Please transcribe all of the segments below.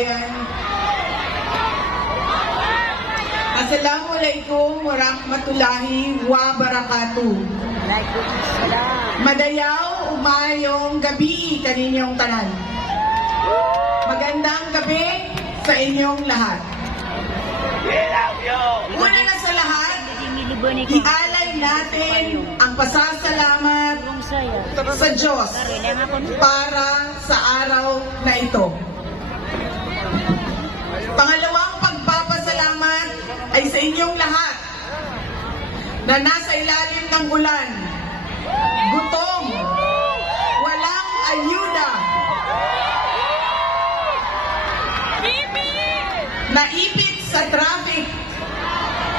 kababayan. Assalamualaikum warahmatullahi wabarakatuh. Madayaw umayong gabi kaninyong tanan. Magandang gabi sa inyong lahat. Una na sa lahat, ialay natin ang pasasalamat sa Diyos para sa araw na ito. Pangalawang pagpapasalamat ay sa inyong lahat na nasa ilalim ng ulan, gutom, walang ayuda, naipit sa traffic,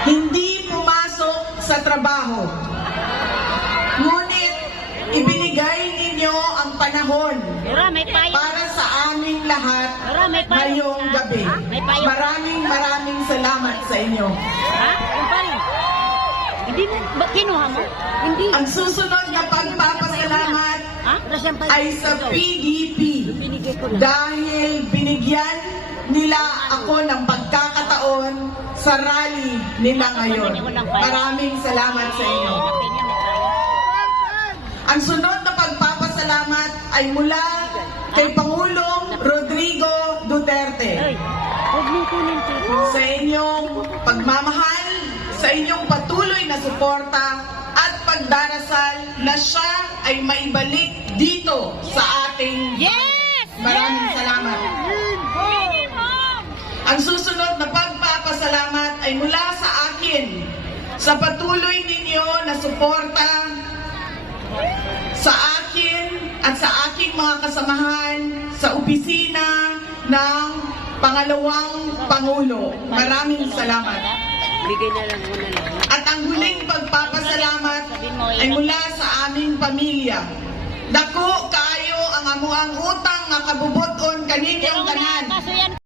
hindi pumasok sa trabaho. Ngunit ibinigay ninyo ang panahon para sa aming lahat ngayong gabi. Maraming salamat sa inyo. Hindi ba kinuha mo? Hindi. Ang susunod na pagpapasalamat ay sa PDP dahil binigyan nila ako ng pagkakataon sa rally nila ngayon. Maraming salamat sa inyo. Ang sunod na pagpapasalamat ay mula kay Pangulong Rodrigo Duterte sa inyong pagmamahal, sa inyong patuloy na suporta at pagdarasal na siya ay maibalik dito sa ating maraming salamat. Ang susunod na pagpapasalamat ay mula sa akin sa patuloy ninyo na suporta sa akin at sa aking mga kasamahan sa opisina ng Pangalawang Pangulo. Maraming salamat. At ang huling pagpapasalamat ay mula sa aming pamilya. Dako kaayo ang amuang utang nga kabubuton kaninyong tanan.